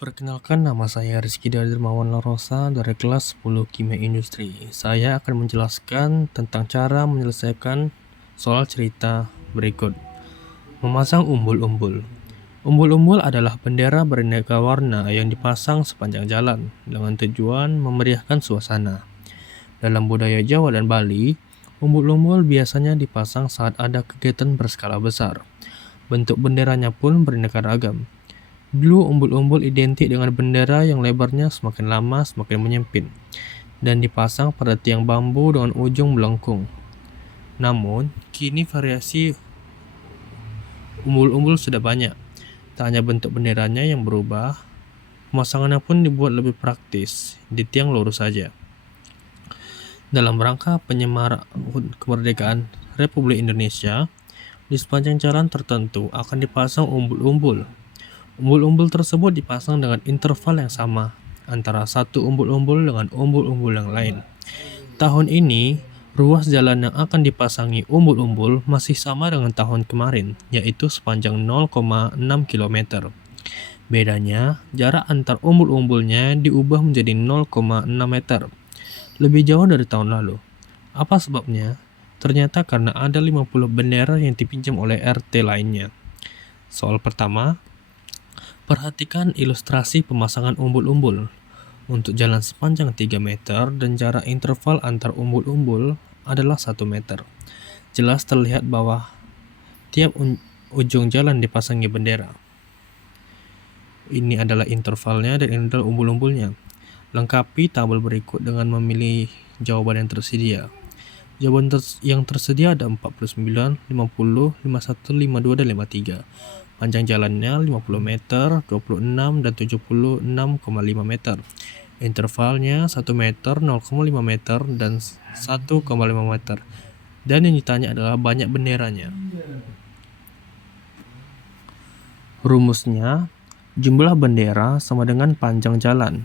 Perkenalkan, nama saya Rizky Darmawan Larosa dari kelas 10 Kimia Industri. Saya akan menjelaskan tentang cara menyelesaikan soal cerita berikut. Memasang umbul-umbul. Umbul-umbul adalah bendera beraneka warna yang dipasang sepanjang jalan dengan tujuan memeriahkan suasana. Dalam budaya Jawa dan Bali, umbul-umbul biasanya dipasang saat ada kegiatan berskala besar. Bentuk benderanya pun beraneka ragam. Dulu umbul-umbul identik dengan bendera yang lebarnya semakin lama semakin menyempit dan dipasang pada tiang bambu dengan ujung melengkung. Namun, kini variasi umbul-umbul sudah banyak. Tak hanya bentuk benderanya yang berubah, pemasangannya pun dibuat lebih praktis, di tiang lurus saja. Dalam rangka penyemaran kemerdekaan Republik Indonesia, di sepanjang jalan tertentu akan dipasang umbul-umbul. Umbul-umbul tersebut dipasang dengan interval yang sama antara satu umbul-umbul dengan umbul-umbul yang lain. Tahun ini, ruas jalan yang akan dipasangi umbul-umbul masih sama dengan tahun kemarin, yaitu sepanjang 0,6 km. Bedanya, jarak antar umbul-umbulnya diubah menjadi 0,6 meter, lebih jauh dari tahun lalu. Apa sebabnya? Ternyata karena ada 50 bendera yang dipinjam oleh RT lainnya. Soal pertama, perhatikan ilustrasi pemasangan umbul-umbul. Untuk jalan sepanjang 3 meter dan jarak interval antar umbul-umbul adalah 1 meter. Jelas terlihat bahwa tiap ujung jalan dipasangi bendera. Ini adalah intervalnya dan ini adalah umbul-umbulnya. Lengkapi tabel berikut dengan memilih jawaban yang tersedia. Jawaban yang tersedia ada 49, 50, 51, 52, dan 53. Panjang jalannya 50 meter, 26, dan 76,5 meter. Intervalnya 1 meter, 0,5 meter, dan 1,5 meter. Dan yang ditanya adalah banyak benderanya. Rumusnya, jumlah bendera sama dengan panjang jalan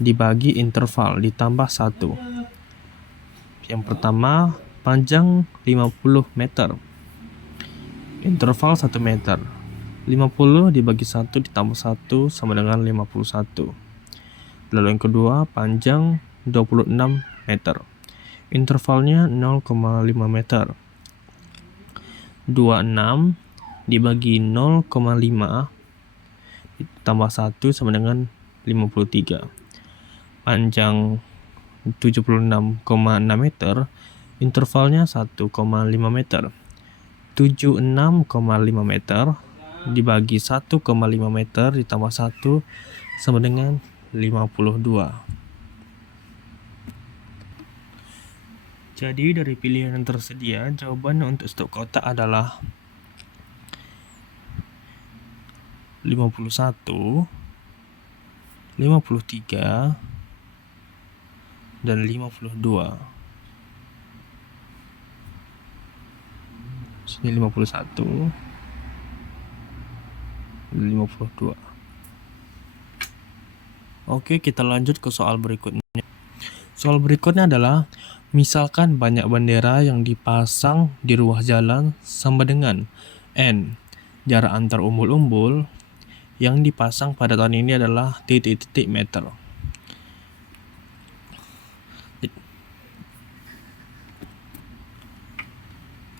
dibagi interval ditambah 1. Yang pertama, panjang 50 meter. Interval 1 meter. 50 dibagi 1 ditambah 1 sama dengan 51. Lalu yang kedua, panjang 26 meter. Intervalnya 0,5 meter. 26 dibagi 0,5 ditambah 1 sama dengan 53. Panjang 76,6 meter. Intervalnya 1,5 meter. 76,5 meter dibagi 1,5 meter ditambah 1 sama dengan 52. Jadi dari pilihan yang tersedia, jawaban untuk setiap kotak adalah 51, 53, dan 52. Sini 51, 52. Oke, kita lanjut ke soal berikutnya. Soal berikutnya adalah, misalkan banyak bendera yang dipasang di ruas jalan sama dengan N. Jarak antar umbul-umbul yang dipasang pada tahun ini adalah titik-titik meter.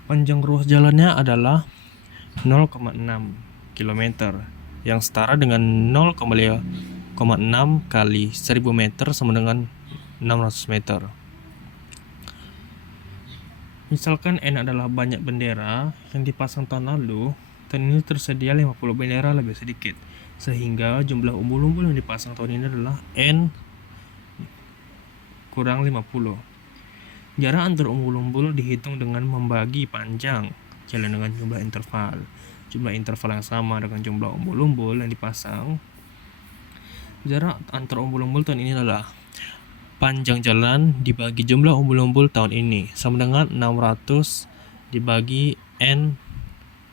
Panjang ruas jalannya adalah 0,6 km yang setara dengan 0,6 kali 1000 meter sama dengan 600 meter. Misalkan N adalah banyak bendera yang dipasang tahun lalu, tahun ini tersedia 50 bendera lebih sedikit, sehingga jumlah umbul-umbul yang dipasang tahun ini adalah N kurang 50. Jarak antar umbul-umbul dihitung dengan membagi panjang jalan dengan jumlah interval. Jumlah interval yang sama dengan jumlah umbul-umbul yang dipasang. Jarak antar umbul-umbul tahun ini adalah panjang jalan dibagi jumlah umbul-umbul tahun ini sama dengan 600 dibagi N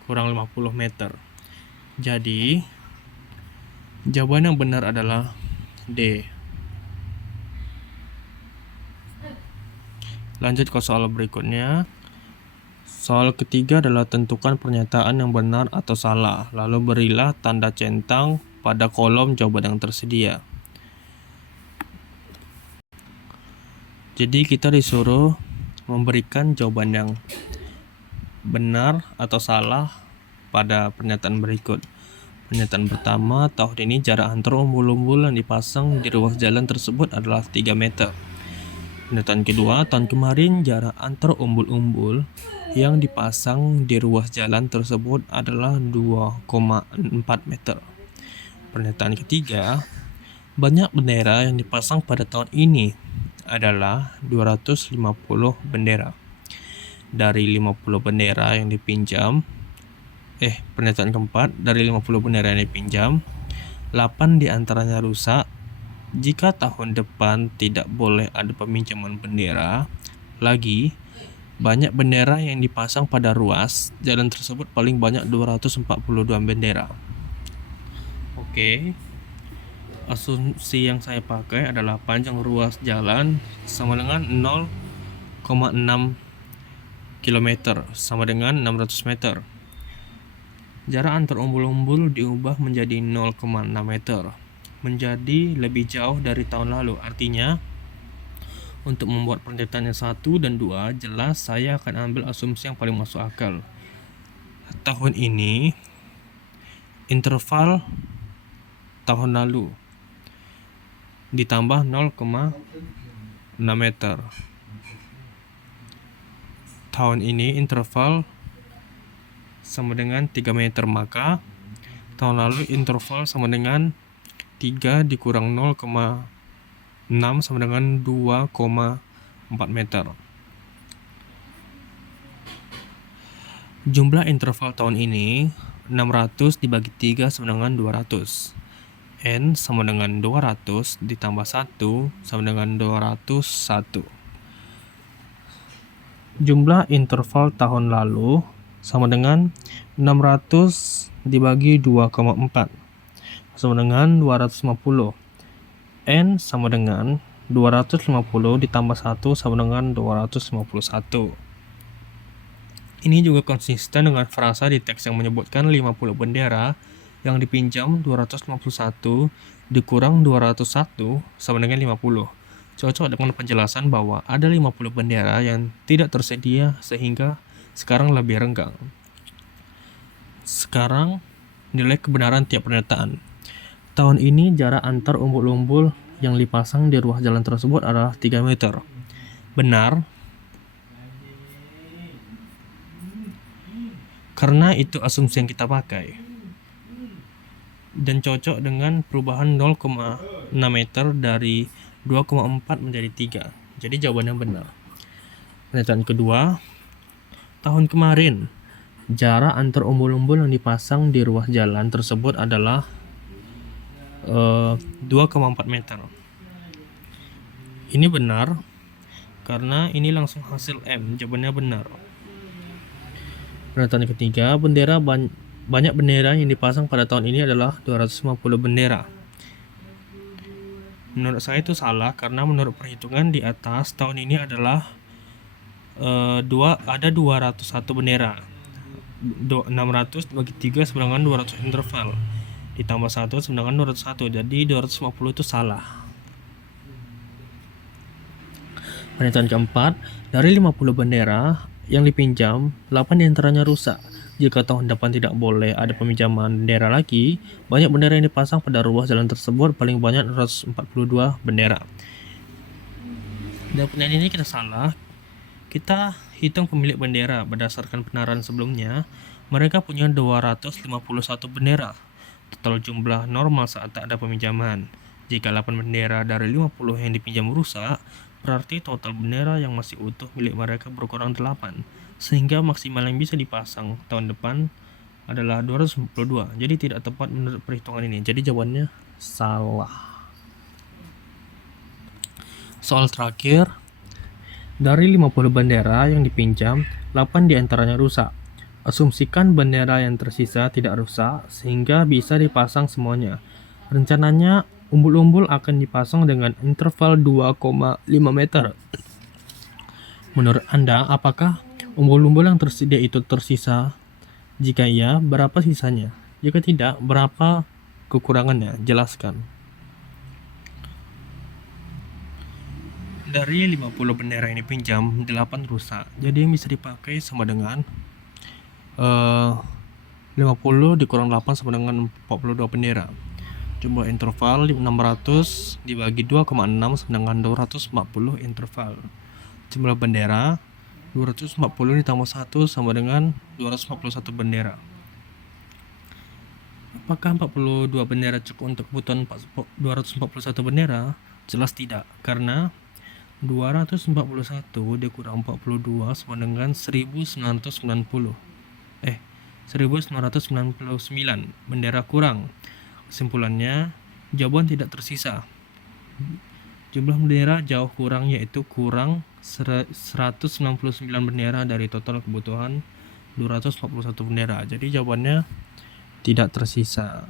kurang 50 meter. Jadi, jawaban yang benar adalah D. Lanjut ke soal berikutnya. Soal ketiga adalah tentukan pernyataan yang benar atau salah, lalu berilah tanda centang pada kolom jawaban yang tersedia. Jadi kita disuruh memberikan jawaban yang benar atau salah pada pernyataan berikut. Pernyataan pertama, tahun ini jarak antar umbul-umbul yang dipasang di ruas jalan tersebut adalah 3 meter. Pernyataan kedua, tahun kemarin jarak antar umbul-umbul yang dipasang di ruas jalan tersebut adalah 2,4 meter. Pernyataan ketiga, banyak bendera yang dipasang pada tahun ini adalah 250 bendera. Dari 50 bendera yang dipinjam, pernyataan keempat, dari 50 bendera yang dipinjam, 8 diantaranya rusak. Jika tahun depan tidak boleh ada peminjaman bendera lagi, banyak bendera yang dipasang pada ruas jalan tersebut paling banyak 242 bendera. Oke. Asumsi yang saya pakai adalah panjang ruas jalan sama dengan 0,6 km sama dengan 600 meter. Jarak antar umbul-umbul diubah menjadi 0,6 meter, menjadi lebih jauh dari tahun lalu. Artinya, untuk membuat pernyataan yang 1 dan 2, jelas saya akan ambil asumsi yang paling masuk akal. Tahun ini, interval tahun lalu ditambah 0,6 meter. Tahun ini interval sama dengan 3 meter, maka tahun lalu interval sama dengan 3 dikurang 0,6 sama dengan 2,4 meter. Jumlah interval tahun ini 600 dibagi 3 sama dengan 200. N sama dengan 200 ditambah 1 sama dengan 201. Jumlah interval tahun lalu sama dengan 600 dibagi 2,4 sama dengan 250. N sama dengan 250 ditambah 1 sama dengan 251. Ini juga konsisten dengan frasa di teks yang menyebutkan 50 bendera yang dipinjam 251 dikurang 201 sama dengan 50. Cocok dengan penjelasan bahwa ada 50 bendera yang tidak tersedia sehingga sekarang lebih renggang. Sekarang nilai kebenaran tiap pernyataan. Tahun ini jarak antar umbul-umbul yang dipasang di ruas jalan tersebut adalah 3 meter. Benar, karena itu asumsi yang kita pakai. Dan cocok dengan perubahan 0,6 meter dari 2,4 menjadi 3. Jadi jawabannya benar. Pernyataan kedua, tahun kemarin jarak antar umbul-umbul yang dipasang di ruas jalan tersebut adalah 2,4 meter. Ini benar karena ini langsung hasil M, jawabannya benar. Pernyataan ketiga, banyak bendera yang dipasang pada tahun ini adalah 250 bendera. Menurut saya itu salah karena menurut perhitungan di atas tahun ini adalah ada 201 bendera. 600 dibagi 3 sama dengan 200 interval. Ditambah 1 sama dengan 201. Jadi 250 itu salah. Pernyataan keempat, dari 50 bendera yang dipinjam, 8 diantaranya rusak. Jika tahun depan tidak boleh ada peminjaman bendera lagi, banyak bendera yang dipasang pada ruas jalan tersebut paling banyak 242 bendera. Dan pernyataan ini kita salah. Kita hitung pemilik bendera berdasarkan benaran sebelumnya. Mereka punya 251 bendera. Total jumlah normal saat tak ada peminjaman. Jika 8 bendera dari 50 yang dipinjam rusak, berarti total bendera yang masih utuh milik mereka berkurang 8. Sehingga maksimal yang bisa dipasang tahun depan adalah 252. Jadi tidak tepat menurut perhitungan ini. Jadi jawabannya salah. Soal terakhir, dari 50 bendera yang dipinjam, 8 diantaranya rusak. Asumsikan bendera yang tersisa tidak rusak sehingga bisa dipasang semuanya. Rencananya umbul-umbul akan dipasang dengan interval 2,5 meter. Menurut Anda, apakah umbul-umbul yang tersedia itu tersisa? Jika iya, berapa sisanya? Jika tidak, berapa kekurangannya, jelaskan. Dari 50 bendera ini pinjam, 8 rusak. Jadi yang bisa dipakai sama dengan 50 dikurang 8 sama dengan 42 bendera. Jumlah interval 600 dibagi 2,6 sama dengan 240 interval. Jumlah bendera 240 ditambah 1 sama dengan 241 bendera. Apakah 42 bendera cukup untuk kebutuhan 241 bendera? Jelas tidak, karena 241 dikurang 42 sama dengan 1999 bendera kurang. Kesimpulannya, jawaban tidak tersisa. Jumlah bendera jauh kurang, yaitu kurang 199 bendera dari total kebutuhan 241 bendera. Jadi jawabannya tidak tersisa.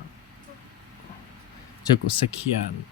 Cukup sekian.